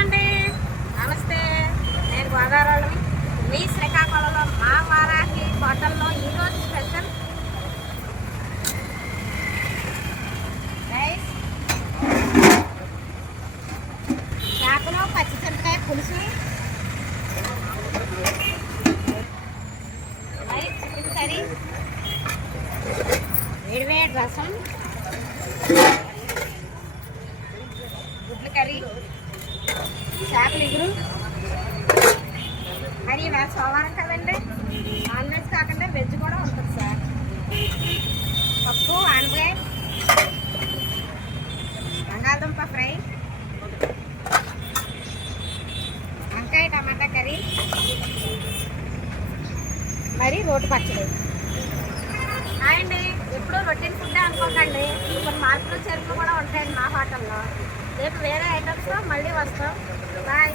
అండి, నమస్తే. నేను గోదావరి మీ శ్రీకాకుళంలో మా వారాహి హోటల్లో ఈరోజు స్పెషల్ రైస్, చేపలు, పచ్చిమిరపకాయ పులుసు, మరి చికెన్ కర్రీ, వేడివేడి రసం, గుడ్ల కర్రీ, చేపల ఇగురు. మరి ఇవాళ సోమవారం కదండి, నాన్ వెజ్ కాకుండా వెజ్ కూడా ఉంటుంది సార్. పప్పు, ఆనపకాయ, బంగాళదుంప ఫ్రై, వంకాయ టమాటా కర్రీ, మరి రోటి పచ్చడి. అండి ఎప్పుడూ రొటీన్ ఫుడ్ అనుకోకండి, కొన్ని మార్పులు చేర్పులు కూడా ఉంటాయండి మా హోటల్లో. రేపు వేరే ఐటమ్స్తో మళ్ళీ వస్తాం. బాయ్.